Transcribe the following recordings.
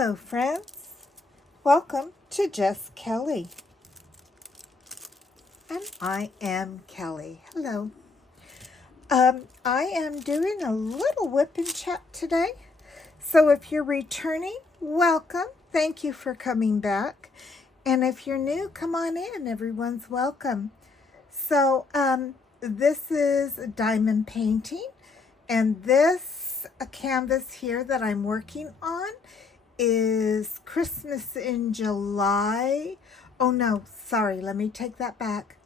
Hello, friends. Welcome to Just Kelly. And I am Kelly. Hello. I am doing a little whip and chat today. So if you're returning, welcome. Thank you for coming back. And if you're new, come on in. Everyone's welcome. So this is diamond painting. And this canvas here that I'm working on is Christmas in July. Oh no, sorry, let me take that back.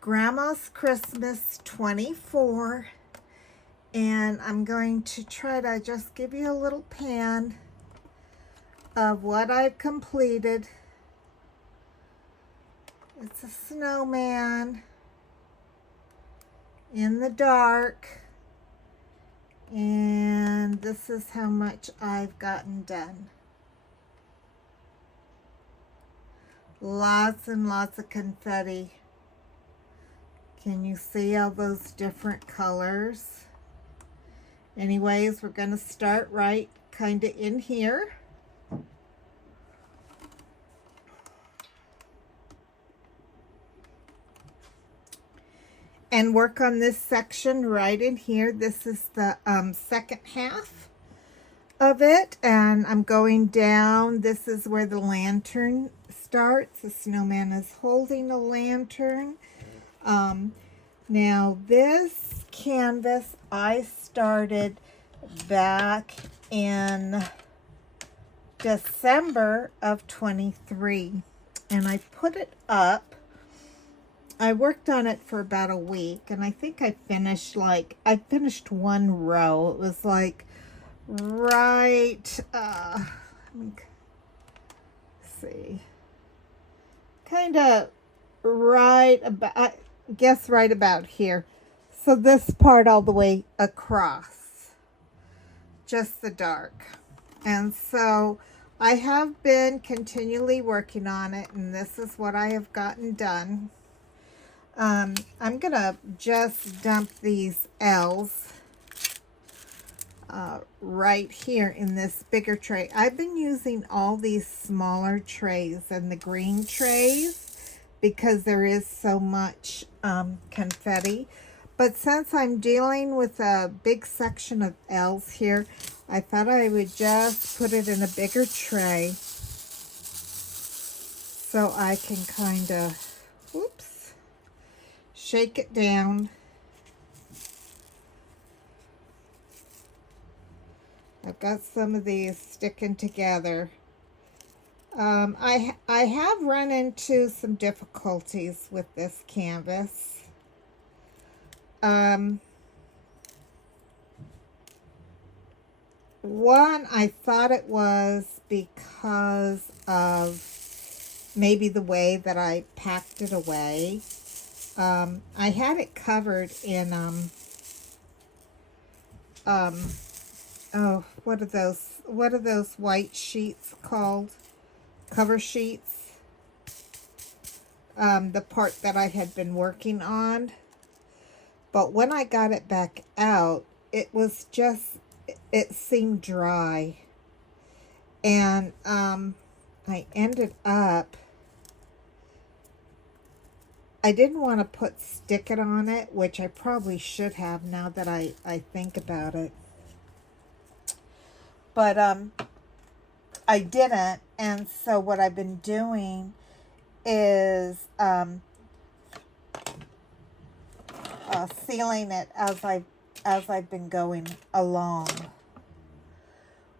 Grandma's Christmas 24. And I'm going to try to just give you a little pan of what I've completed. It's a snowman in the dark. And this is how much I've gotten done. Lots and lots of confetti. Can you see all those different colors? Anyways, we're going to start right kind of in here. And work on this section right in here. This is the second half of it. And I'm going down. This is where the lantern starts. The snowman is holding a lantern. Now this canvas I started back in December of 23. And I put it up. I worked on it for about a week, and I think I finished one row. It was like right, let me see, kind of right about, I guess right about here. So this part all the way across, just the dark. And so I have been continually working on it, and this is what I have gotten done. I'm going to just dump these L's right here in this bigger tray. I've been using all these smaller trays and the green trays because there is so much confetti. But since I'm dealing with a big section of L's here, I thought I would just put it in a bigger tray so I can kind of, shake it down. I've got some of these sticking together. I have run into some difficulties with this canvas. One, I thought it was because of maybe the way that I packed it away. I had it covered in, oh, what are those white sheets called? Cover sheets. The part that I had been working on. But when I got it back out, it was just, it seemed dry. And, I ended up, I didn't want to stick it on it, which I probably should have now that I think about it. But I didn't, and so what I've been doing is sealing it as I've been going along,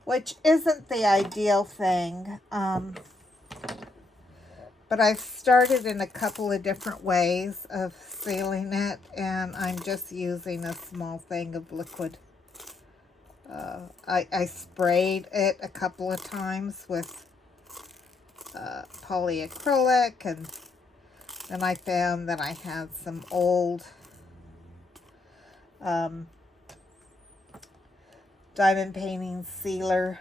which isn't the ideal thing. But I've started in a couple of different ways of sealing it, and I'm just using a small thing of liquid. I sprayed it a couple of times with polyacrylic, and then I found that I had some old diamond painting sealer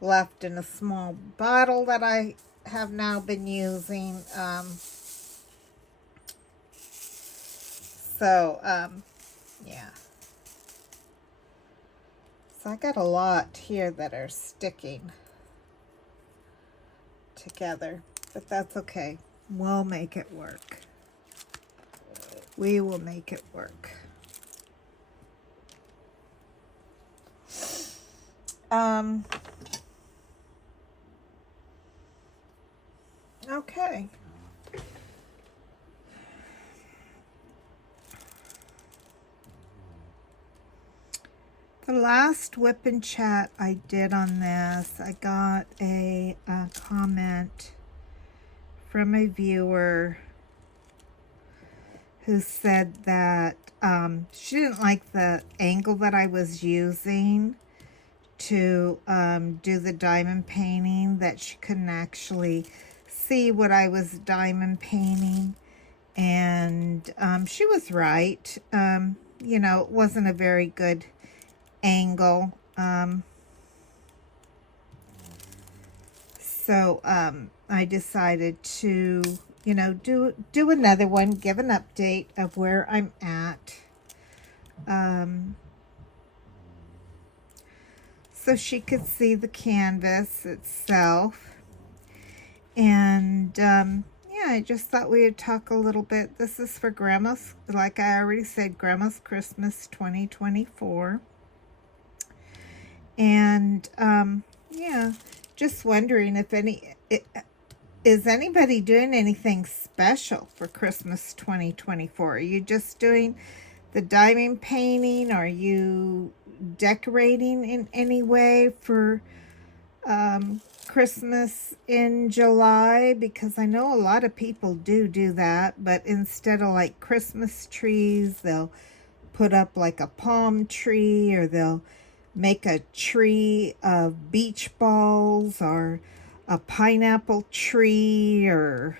left in a small bottle that I have now been using. Yeah. So I got a lot here that are sticking together, but that's okay. We'll make it work. We will make it work. Okay. The last whip and chat I did on this, I got a comment from a viewer who said that she didn't like the angle that I was using to do the diamond painting, that she couldn't actually see what I was diamond painting. And she was right. You know, it wasn't a very good angle. So I decided to, you know, do another one, give an update of where I'm at. So she could see the canvas itself. And yeah, I just thought we would talk a little bit. This is for Grandma's, like I already said, Grandma's Christmas 2024. And yeah, just wondering if is anybody doing anything special for Christmas 2024? Are you just doing the diamond painting? Are you decorating in any way for Christmas in July? Because I know a lot of people do that, but instead of like Christmas trees, they'll put up like a palm tree, or they'll make a tree of beach balls, or a pineapple tree, or,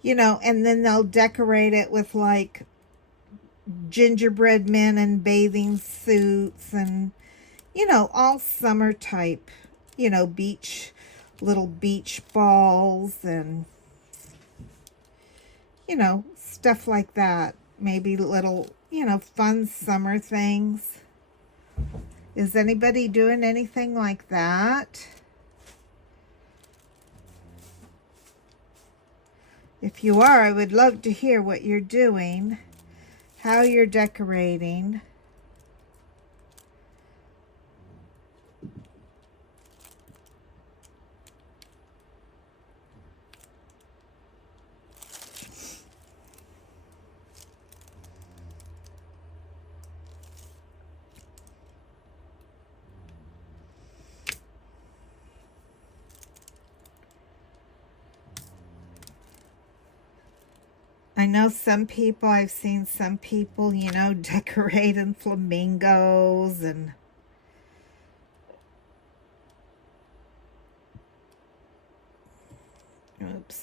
you know, and then they'll decorate it with like gingerbread men in bathing suits and, you know, all summer type, you know, little beach balls and, you know, stuff like that. Maybe little, you know, fun summer things. Is anybody doing anything like that? If you are, I would love to hear what you're doing, how you're decorating. I know some people, I've seen some people, you know, decorating flamingos and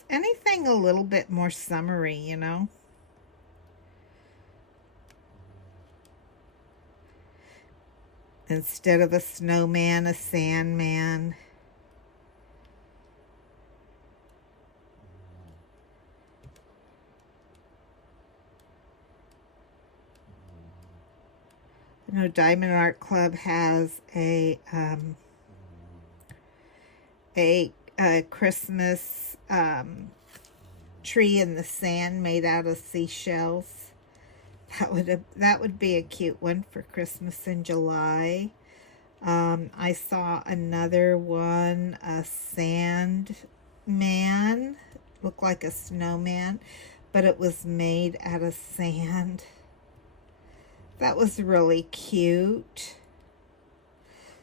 anything a little bit more summery, you know. Instead of a snowman, a sandman. You know, Diamond Art Club has a Christmas tree in the sand made out of seashells. That would be a cute one for Christmas in July. I saw another one, a sand man, looked like a snowman, but it was made out of sand. That was really cute.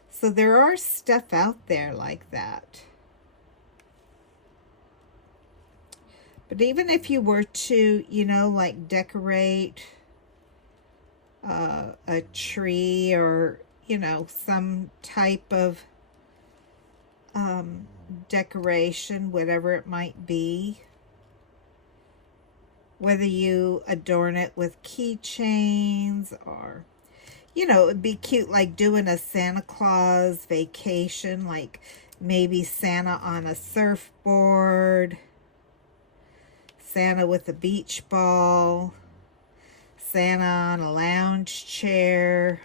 So there are stuff out there like that. But even if you were to, you know, like decorate a tree, or, you know, some type of decoration, whatever it might be, whether you adorn it with keychains, or, you know, it'd be cute like doing a Santa Claus vacation, like maybe Santa on a surfboard, Santa with a beach ball, Santa on a lounge chair.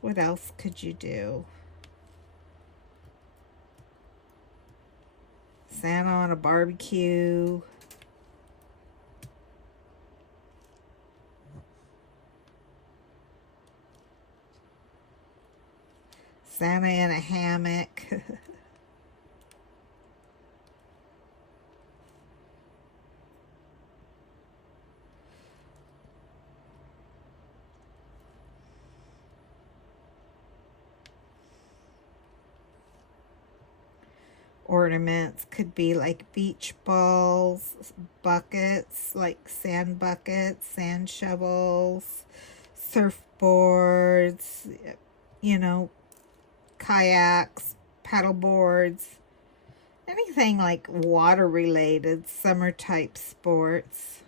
What else could you do? Santa on a barbecue. Santa in a hammock. Ornaments could be like beach balls, buckets, like sand buckets, sand shovels, surfboards, you know, kayaks, paddle boards, anything like water related, summer type sports.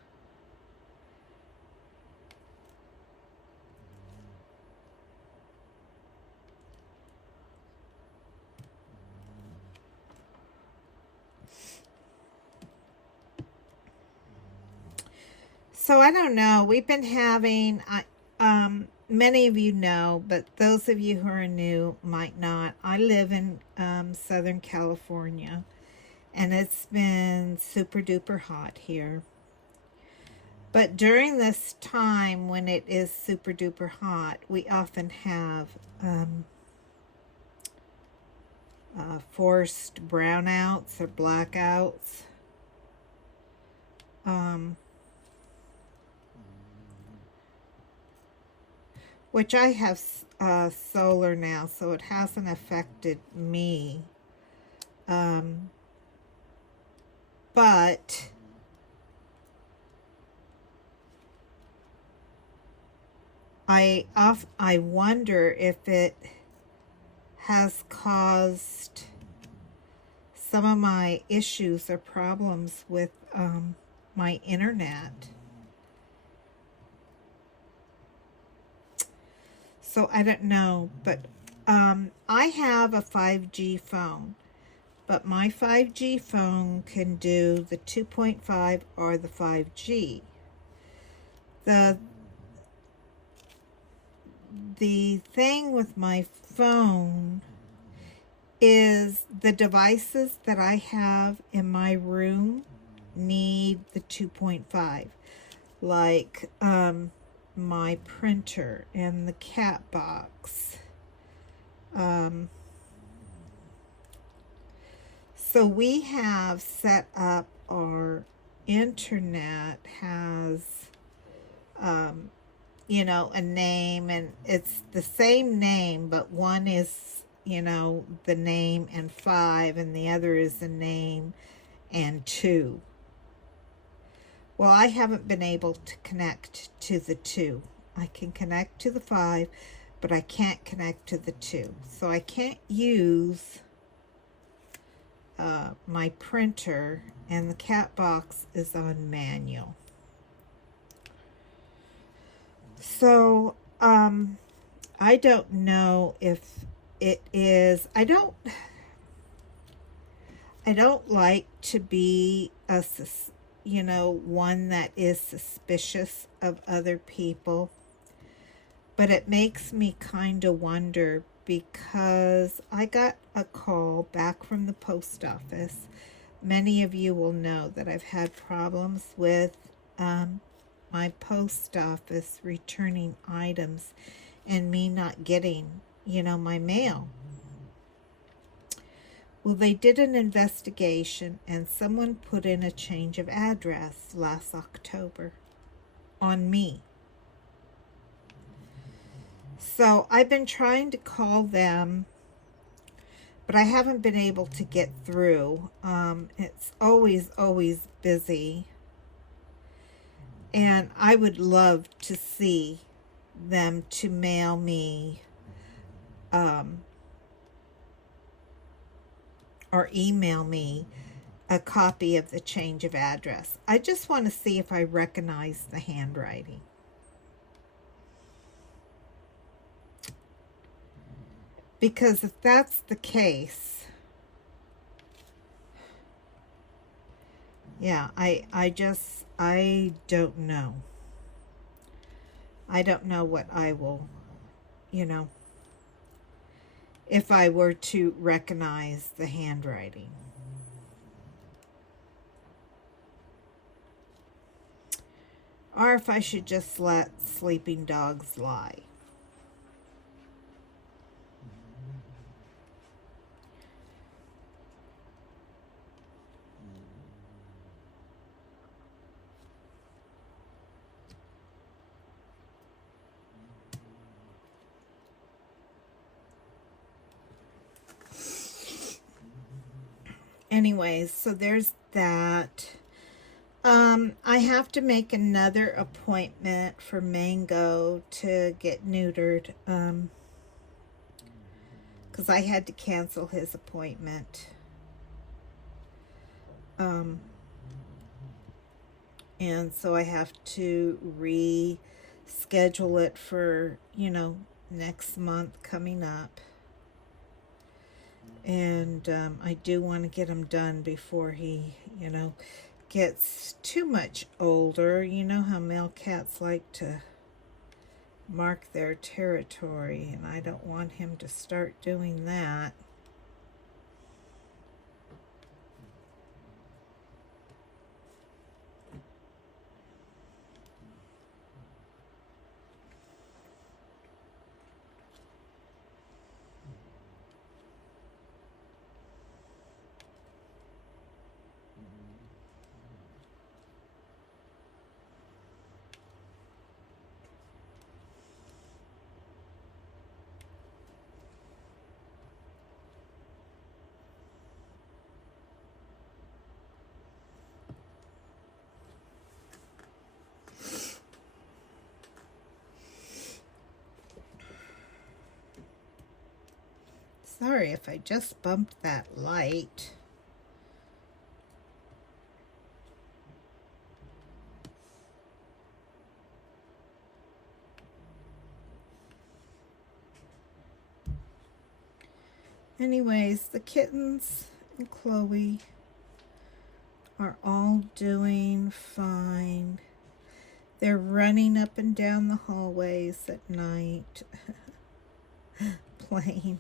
So I don't know. We've been having, many of you know, but those of you who are new might not. I live in Southern California, and it's been super duper hot here. But during this time when it is super duper hot, we often have forced brownouts or blackouts. Which I have solar now, so it hasn't affected me. But I wonder if it has caused some of my issues or problems with my internet. So I don't know, but I have a 5G phone, but my 5G phone can do the 2.5 or the 5G. The thing with my phone is the devices that I have in my room need the 2.5, like my printer and the cat box. So we have set up our internet has you know, a name, and it's the same name, but one is, you know, the name and 5, and the other is the name and 2. Well, I haven't been able to connect to the 2. I can connect to the 5, but I can't connect to the 2. So I can't use my printer, and the cat box is on manual. So, I don't know if it is, I don't like to be you know, one that is suspicious of other people, but it makes me kind of wonder, because I got a call back from the post office. Many of you will know that I've had problems with my post office returning items and me not getting, you know, my mail. Well, they did an investigation, and someone put in a change of address last October on me. So I've been trying to call them, but I haven't been able to get through. It's always busy. And I would love to see them to mail me or email me a copy of the change of address. I just want to see if I recognize the handwriting. Because if that's the case, yeah, I don't know. I don't know what I will, you know, if I were to recognize the handwriting. Or if I should just let sleeping dogs lie. Anyways, so there's that. I have to make another appointment for Mango to get neutered. Because I had to cancel his appointment. And so I have to reschedule it for, next month coming up. And I do want to get him done before he, gets too much older. You know how male cats like to mark their territory, and I don't want him to start doing that. Sorry if I just bumped that light. Anyways, the kittens and Chloe are all doing fine. They're running up and down the hallways at night, playing.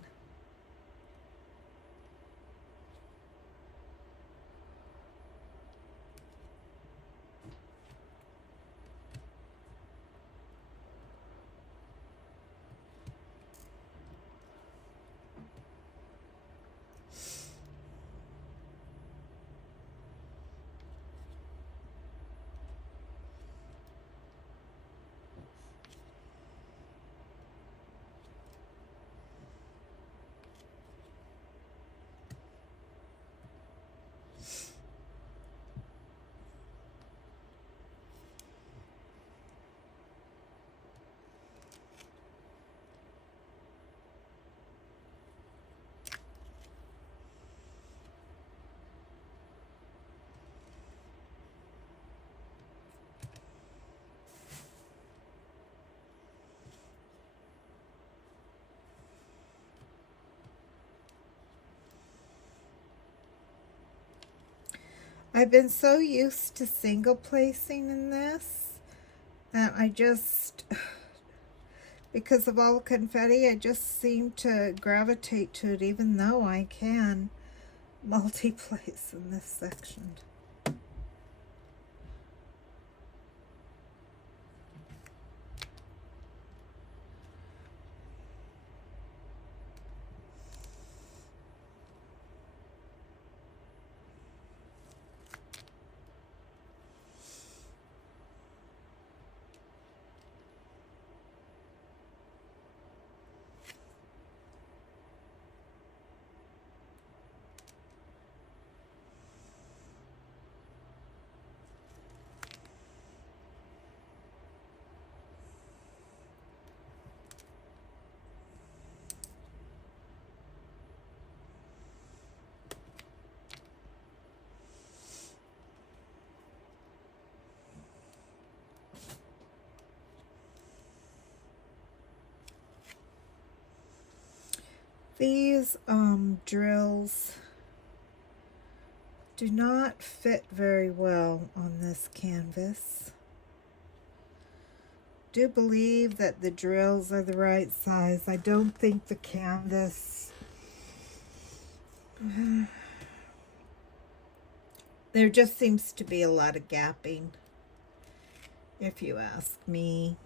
I've been so used to single placing in this that I just, because of all the confetti, I just seem to gravitate to it, even though I can multi-place in this section. These drills do not fit very well on this canvas. Do believe that the drills are the right size. I don't think the canvas There just seems to be a lot of gapping, if you ask me.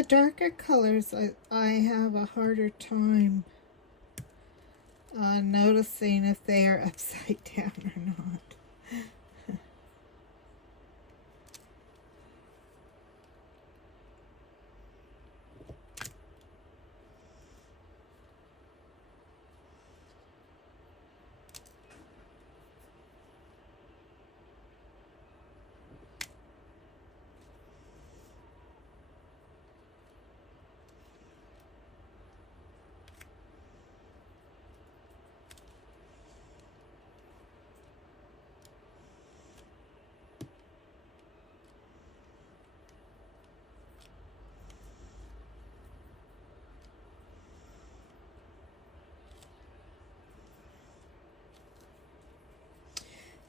the darker colors, I have a harder time noticing if they are upside down or not.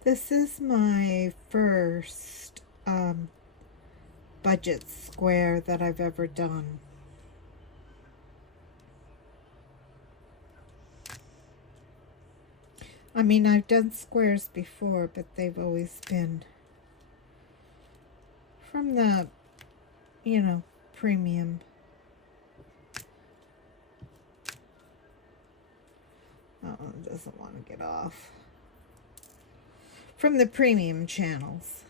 This is my first budget square that I've ever done. I mean, I've done squares before, but they've always been from the, premium. That one doesn't want to get off. From the premium channels.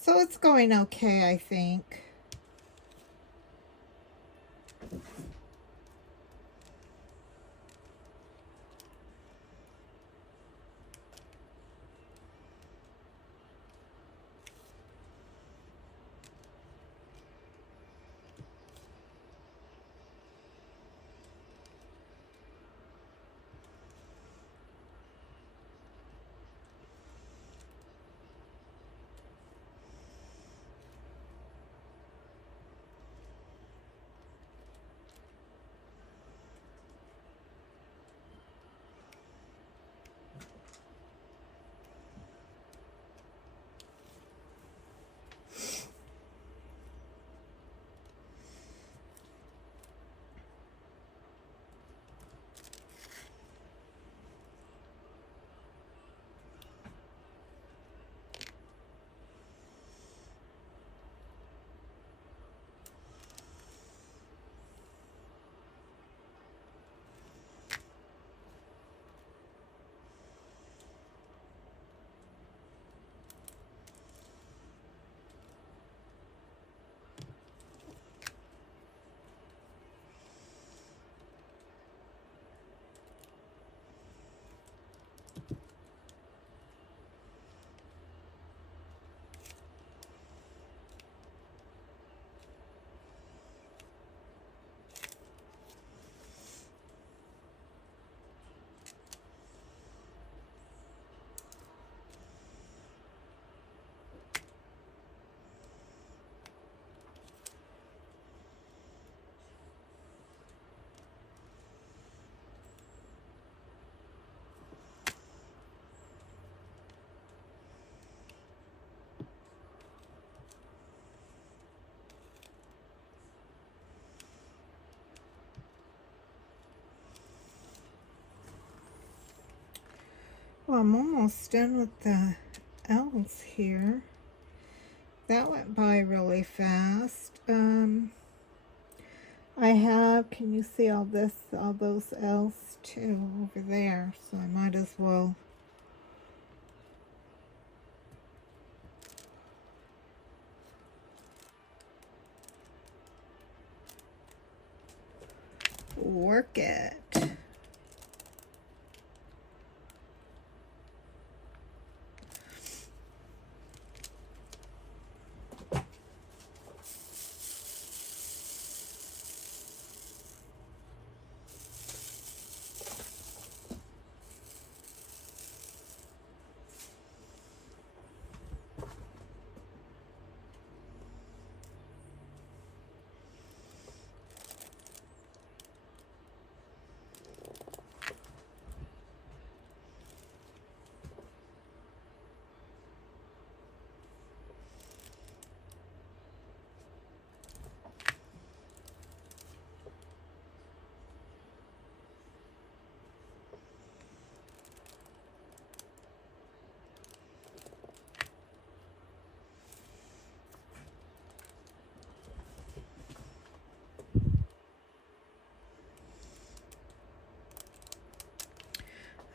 So it's going okay, I think. Well, I'm almost done with the L's here. That went by really fast. I have, can you see all those L's too over there? So I might as well work it.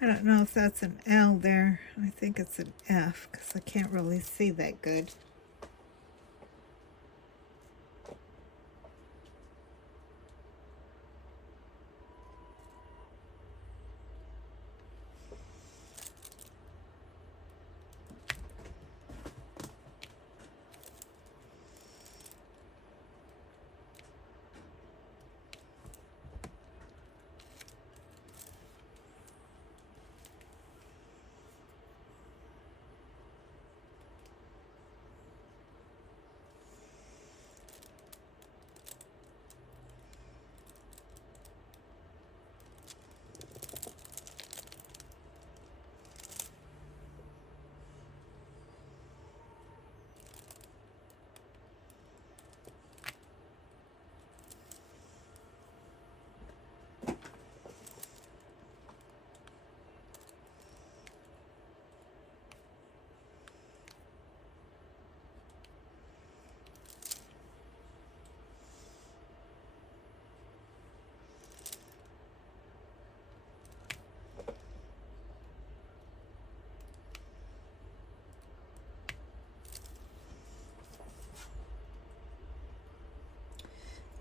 I don't know if that's an L there. I think it's an F because I can't really see that good.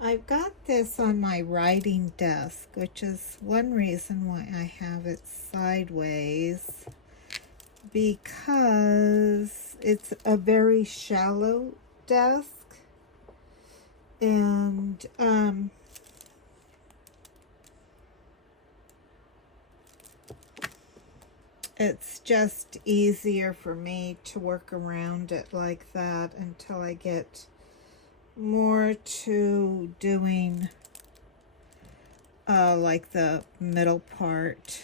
I've got this on my writing desk, which is one reason why I have it sideways, because it's a very shallow desk, and it's just easier for me to work around it like that until I get more to doing like the middle part.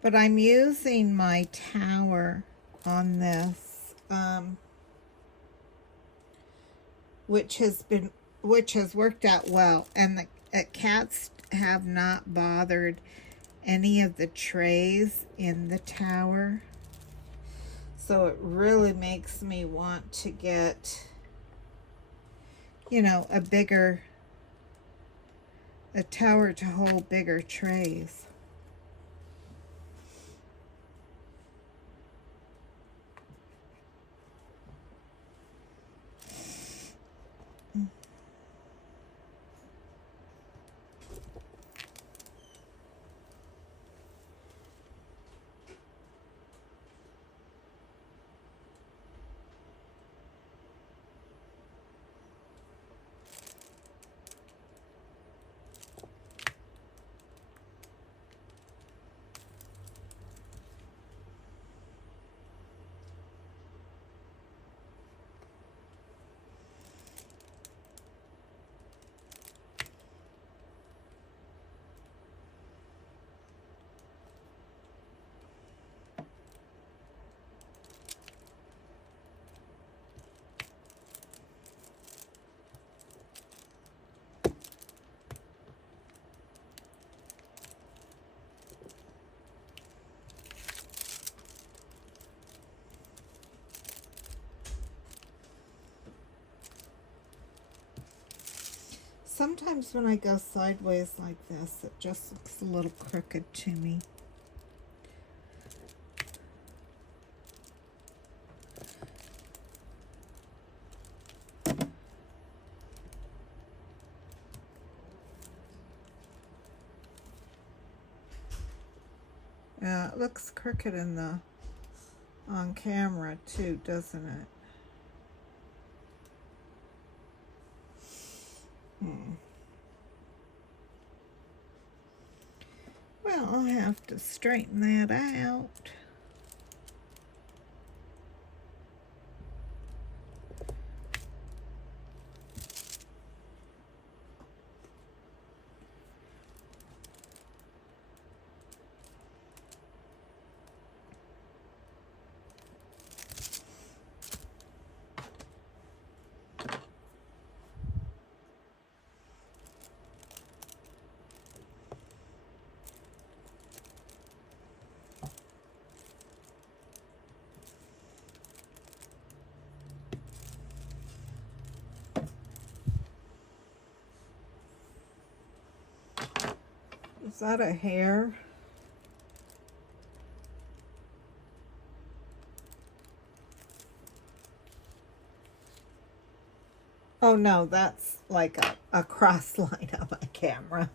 But I'm using my tower on this, which has worked out well, and the cats have not bothered any of the trays in the tower, so it really makes me want to get, you know, a tower to hold bigger trays. Sometimes when I go sideways like this, it just looks a little crooked to me. Yeah, it looks crooked on camera too, doesn't it? Well, I'll have to straighten that out. that a hair? Oh no, that's like a cross line on my camera.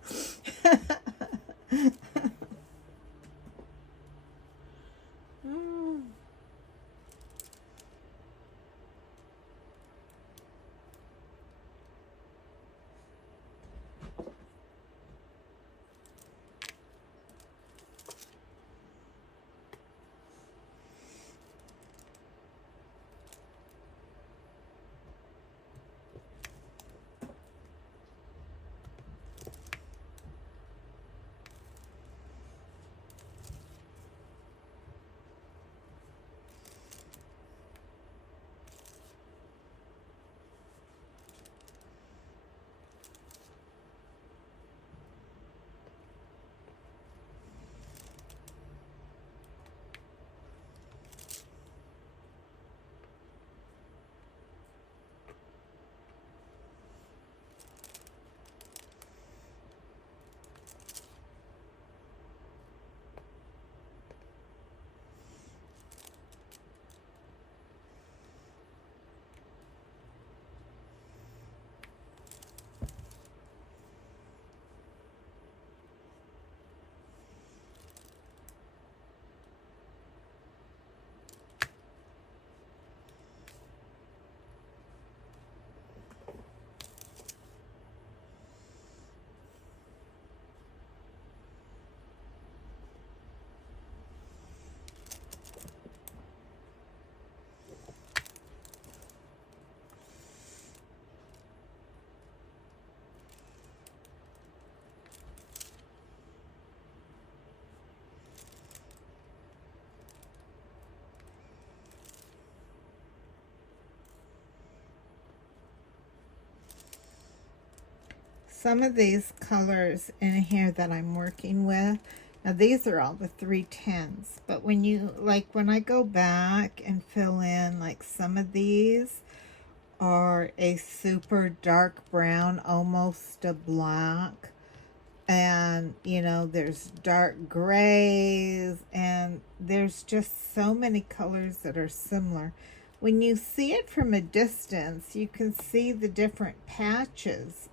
Some of these colors in here that I'm working with, now these are all the 310s, but when you, like when I go back and fill in, like some of these are a super dark brown, almost a black, and you know, there's dark grays, and there's just so many colors that are similar. When you see it from a distance, you can see the different patches.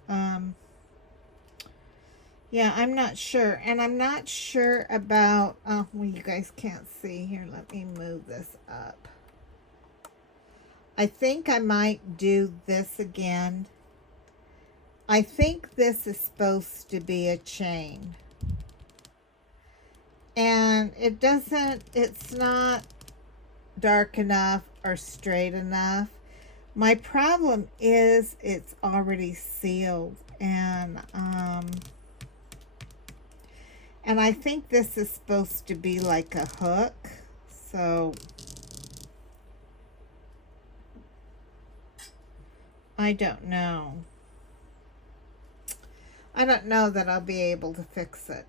Yeah, I'm not sure. And I'm not sure about, oh, well, you guys can't see here. Let me move this up. I think I might do this again. I think this is supposed to be a chain. And it doesn't, it's not dark enough or straight enough. My problem is it's already sealed. And I think this is supposed to be like a hook. So I don't know. I don't know that I'll be able to fix it.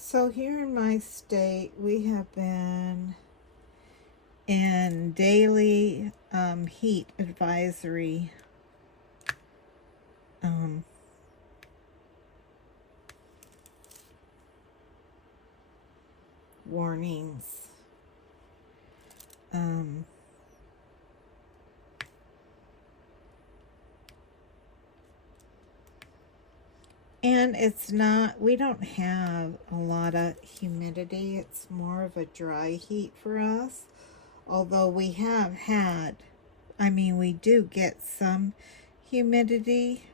So here in my state, we have been in daily heat advisory warnings. And it's not, we don't have a lot of humidity. It's more of a dry heat for us. Although we have had, we do get some humidity,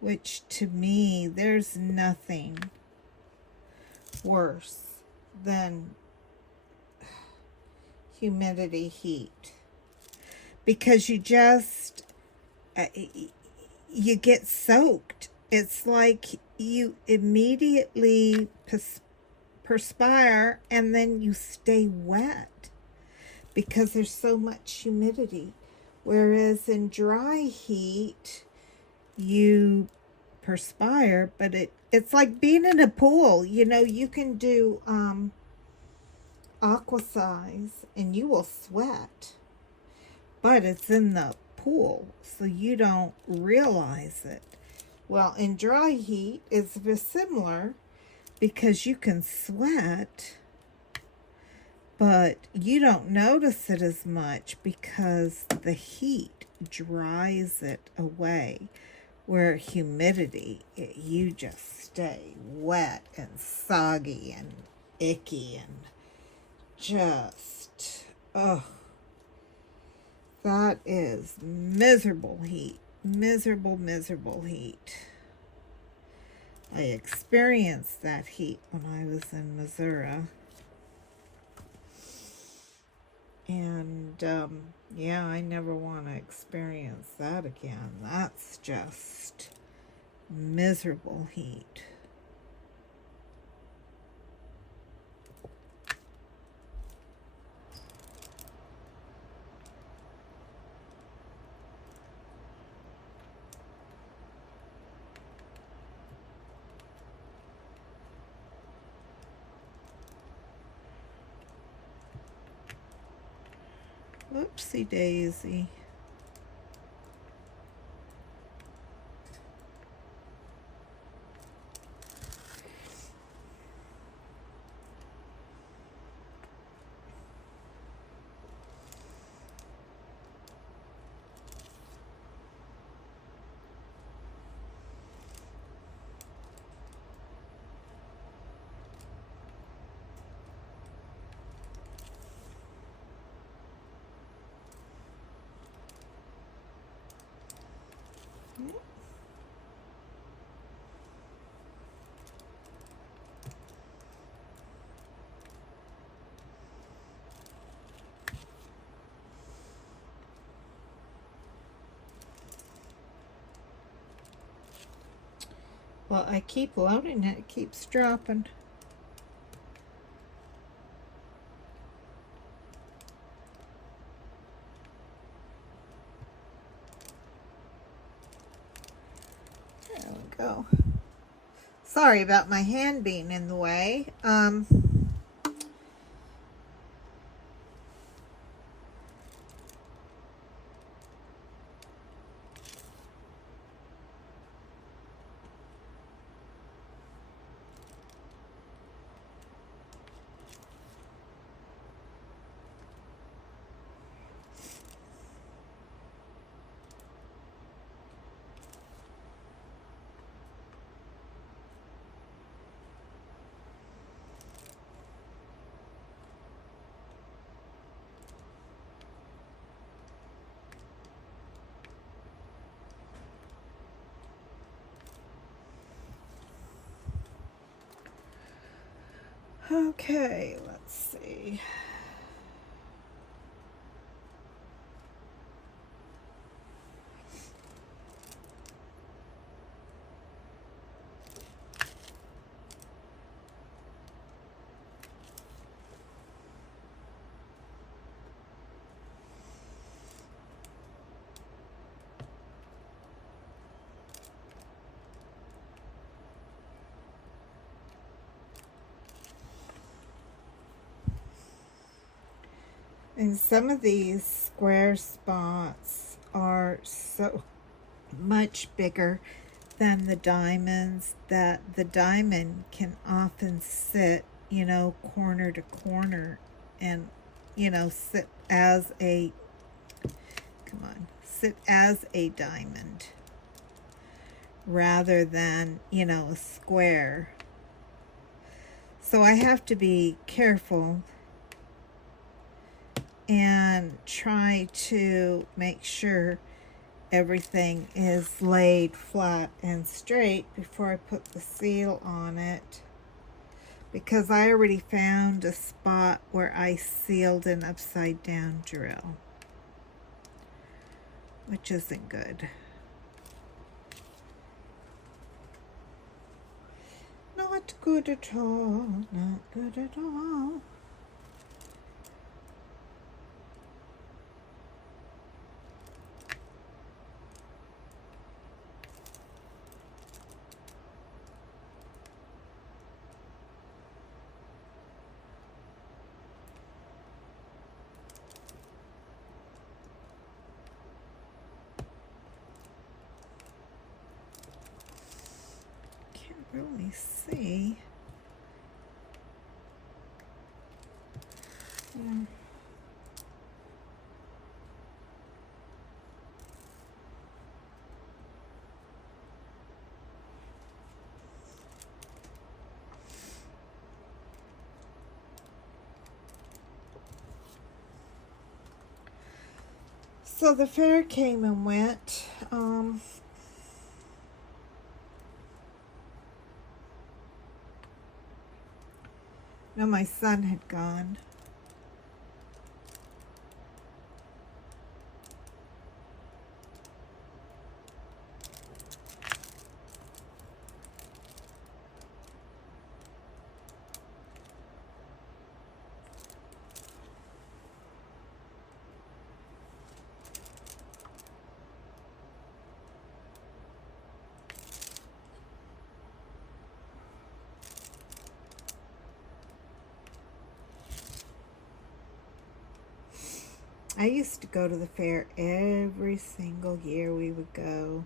which to me, there's nothing worse than humidity heat. Because you just, you get soaked. It's like you immediately perspire and then you stay wet because there's so much humidity. Whereas in dry heat, you perspire, but it's like being in a pool. You know, you can do aqua size and you will sweat, but it's in the pool, so you don't realize it. Well, in dry heat, it's similar because you can sweat, but you don't notice it as much because the heat dries it away. Where humidity, you just stay wet and soggy and icky and just, that is miserable heat. Miserable, miserable heat. I experienced that heat when I was in Missouri. And, yeah, I never want to experience that again. That's just miserable heat. Whoopsie daisy. Well, I keep loading it. It keeps dropping. There we go. Sorry about my hand being in the way. Okay, let's see. And some of these square spots are so much bigger than the diamonds that the diamond can often sit corner to corner and, sit as a, sit as a diamond rather than, a square. So I have to be careful and try to make sure everything is laid flat and straight before I put the seal on it, because I already found a spot where I sealed an upside down drill, which isn't good. Not good at all, not good at all. Can't really see. Yeah. So the fair came and went. No, my son had gone. I used to go to the fair every single year. We would go.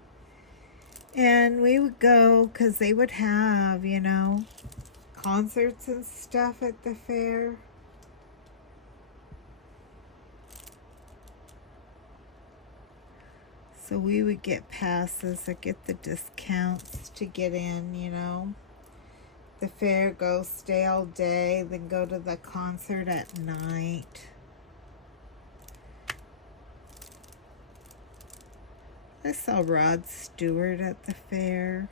And we would go because they would have, concerts and stuff at the fair. So we would get passes or get the discounts to get in, The fair, go stay all day, then go to the concert at night. I saw Rod Stewart at the fair.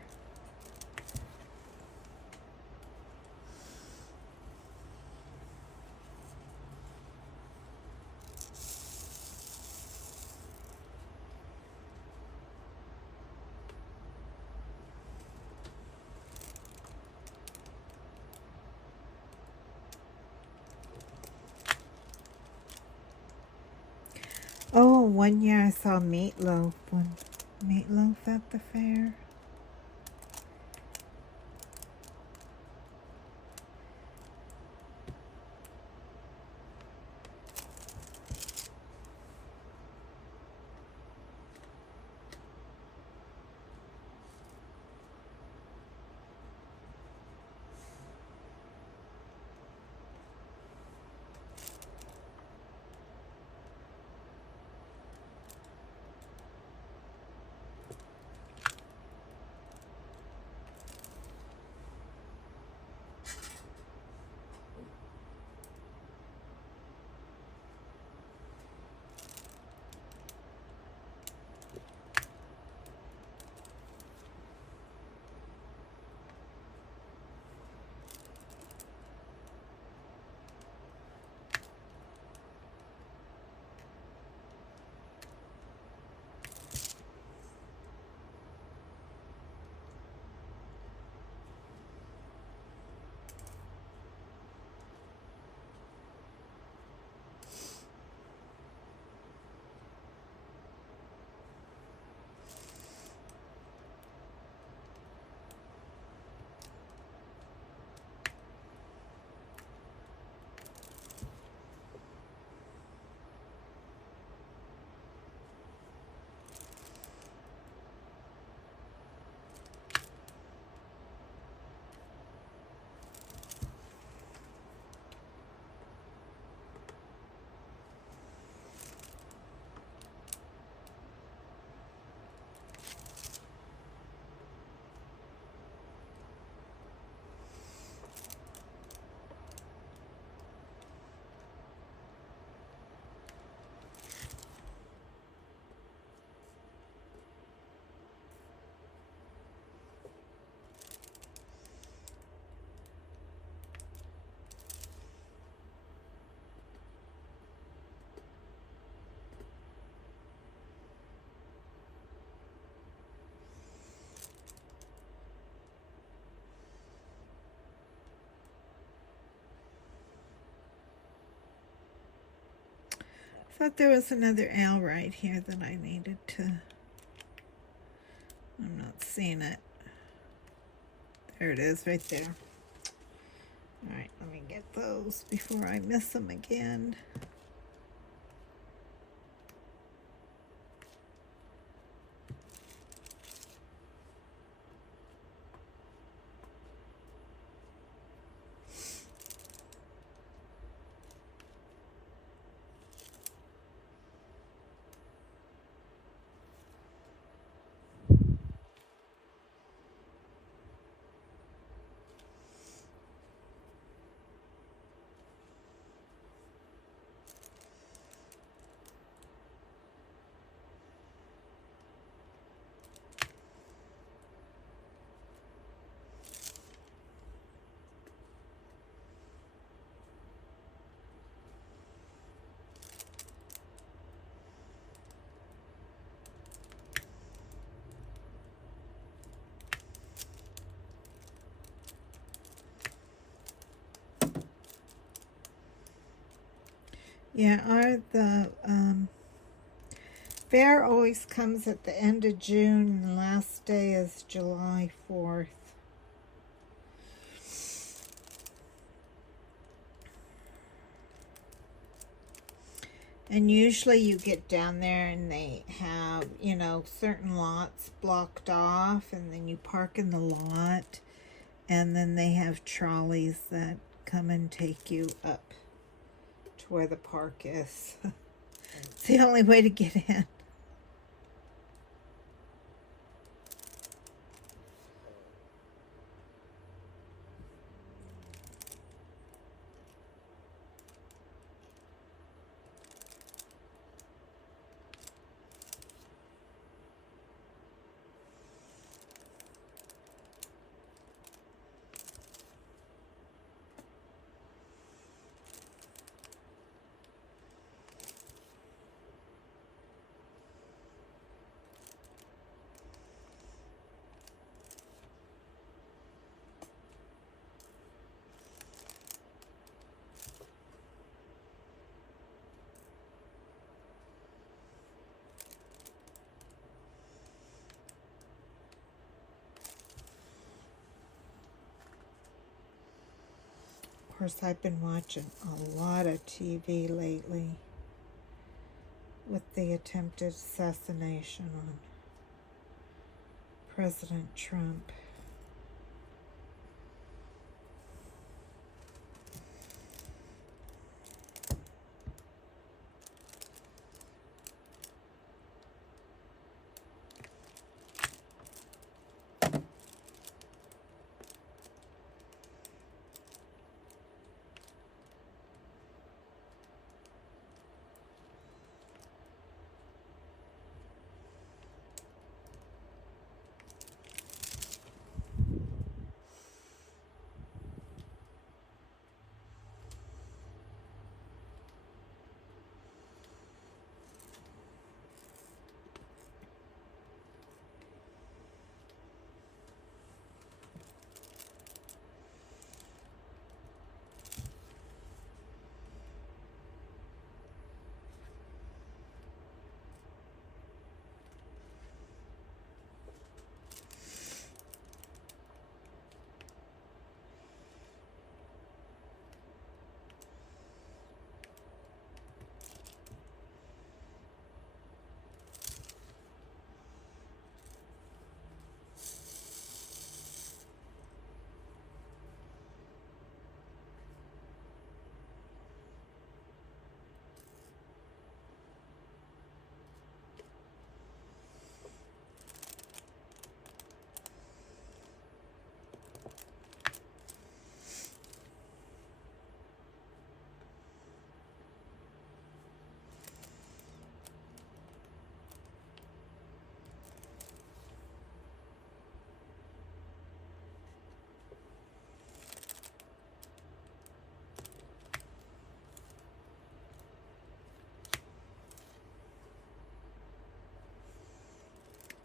Oh, one year I saw Meatloaf at the fair. Thought there was another L right here that I needed to... I'm not seeing it. There it is, right there. Alright, let me get those before I miss them again. Yeah, the fair always comes at the end of June, and the last day is July 4th. And usually you get down there and they have, you know, certain lots blocked off, and then you park in the lot, and then they have trolleys that come and take you up to where the park is. It's the only way to get in. Of course, I've been watching a lot of TV lately with the attempted assassination on President Trump.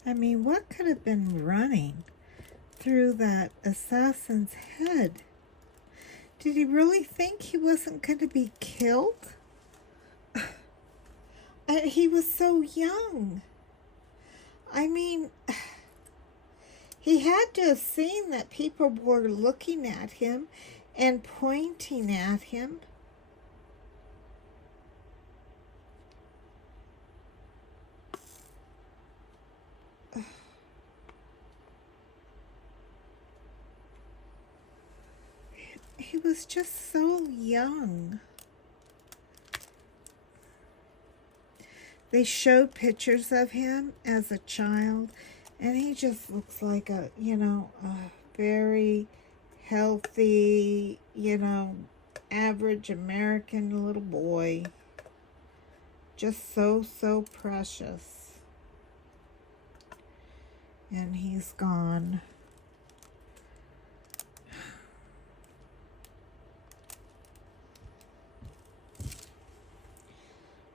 I mean, what could have been running through that assassin's head? Did he really think he wasn't going to be killed? And he was so young. I mean, he had to have seen that people were looking at him and pointing at him. He was just so young. They showed pictures of him as a child, and he just looks like a very healthy, average American little boy. Just so precious. And he's gone.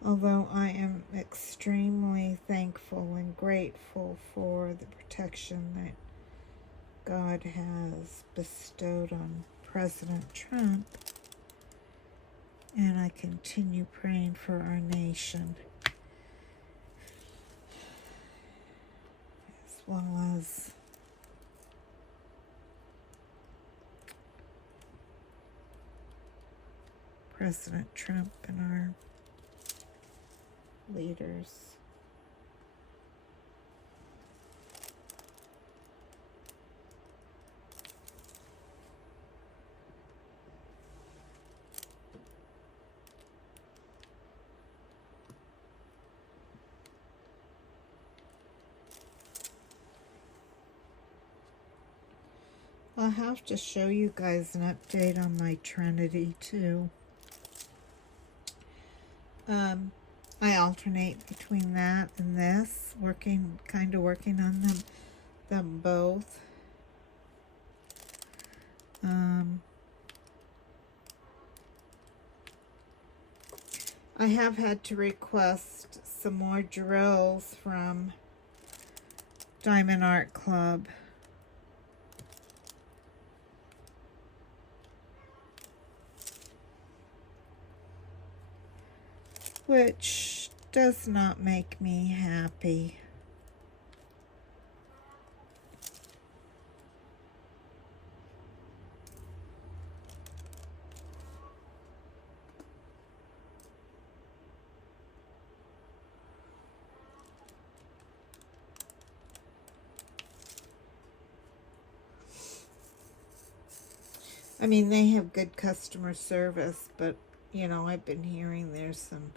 Although I am extremely thankful and grateful for the protection that God has bestowed on President Trump, and I continue praying for our nation, as well as President Trump and our leaders. I'll have to show you guys an update on my Trinity too. I alternate between that and this, kind of working on them both. I have had to request some more drills from Diamond Art Club. Which does not make me happy. I mean, they have good customer service, but, I've been hearing there's some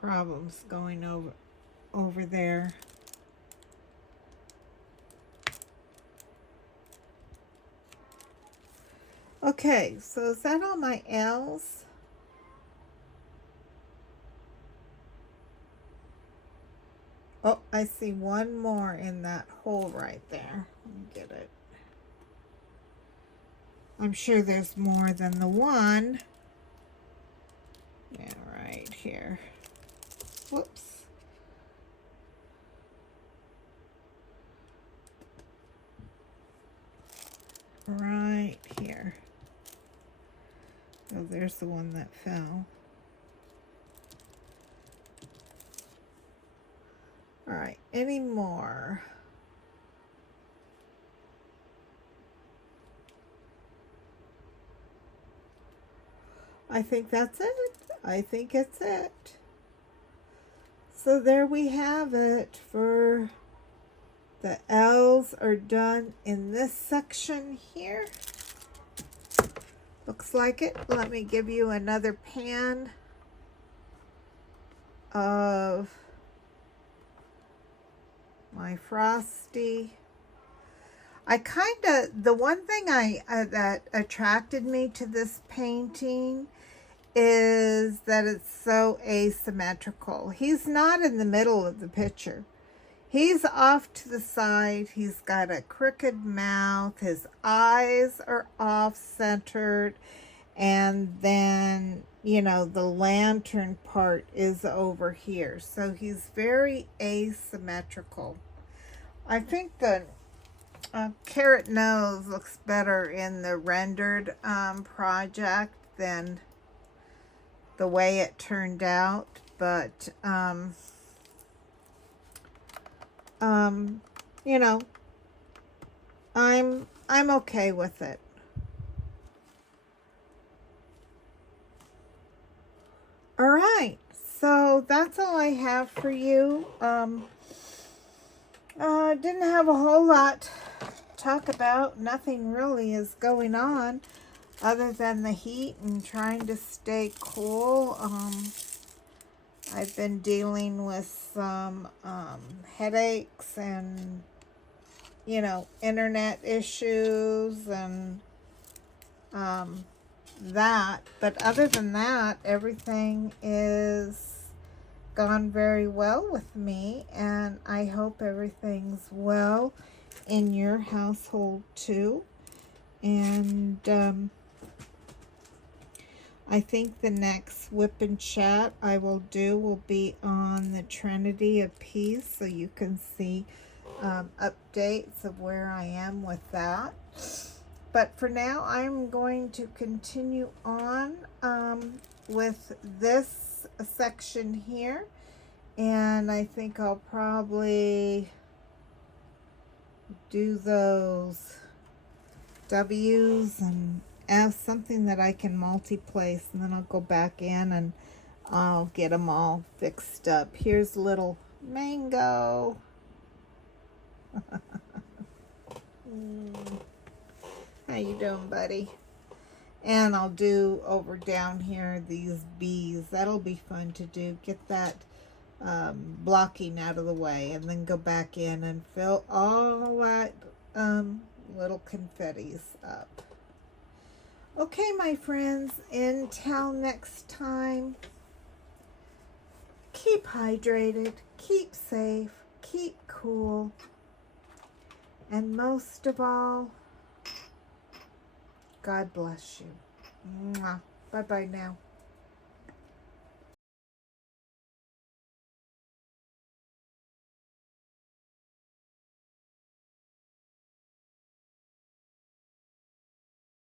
problems going over there. Okay, so is that all my L's? Oh, I see one more in that hole right there. Let me get it. I'm sure there's more than the one. Yeah, right here. Whoops. Right here. Oh, there's the one that fell. All right, any more? I think that's it. I think it's it. So there we have it. For the L's are done in this section here. Looks like it. Let me give you another pan of my Frosty. The one thing that attracted me to this painting is that it's so asymmetrical. He's not in the middle of the picture. He's off to the side. He's got a crooked mouth. His eyes are off-centered. And then, the lantern part is over here. So he's very asymmetrical. I think the carrot nose looks better in the rendered project than the way it turned out. but, you know, I'm okay with it. All right, so that's all I have for you. Didn't have a whole lot to talk about. Nothing really is going on other than the heat and trying to stay cool. I've been dealing with some headaches and, you know, internet issues and that. But other than that, everything is gone very well with me, and I hope everything's well in your household too. And I think the next whip and chat I will do will be on the Trinity of Peace, so you can see updates of where I am with that. But for now, I'm going to continue on with this section here. And I think I'll probably do those W's and F's, something that I can multi-place. And then I'll go back in and I'll get them all fixed up. Here's little Mango. How you doing, buddy? And I'll do over down here these B's. That'll be fun to do. Get that blocking out of the way, and then go back in and fill all that little confettis up. Okay, my friends, until next time, keep hydrated, keep safe, keep cool, and most of all, God bless you. Mwah. Bye-bye now.